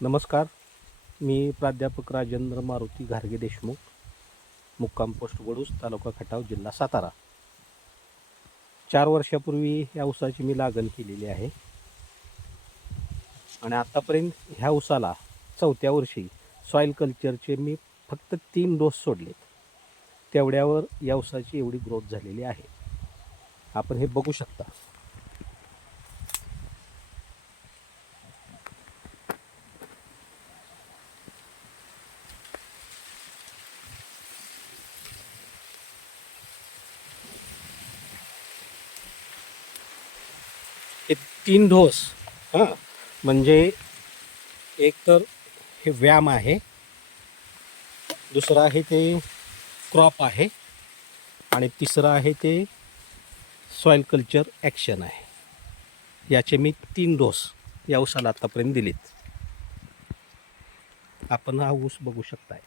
नमस्कार. मी प्राध्यापक राजेंद्र मारुती घारगे देशमुख, मुक्काम पोस्ट वडूस, तालुका खटाव, जिल्हा सातारा. 4 वर्षापूर्वी या ऊसाची मी लागण केलेली आहे आणि आत्तापर्यंत ह्या ऊसाला 4थ्या वर्षी सॉईल कल्चरचे मी फक्त 3 डोस सोडलेत. तेवढ्यावर या ऊसाची एवढी ग्रोथ झालेली आहे. आपण हे बघू शकता. हे 3 डोस म्हणजे एक तर हे व्यायाम आहे, दुसरं आहे ते क्रॉप आहे आणि तिसरं आहे ते सॉईल कल्चर ॲक्शन आहे. याचे मी 3 डोस या ऊसाला आत्तापर्यंत दिलेत. आपण हा ऊस बघू शकताय.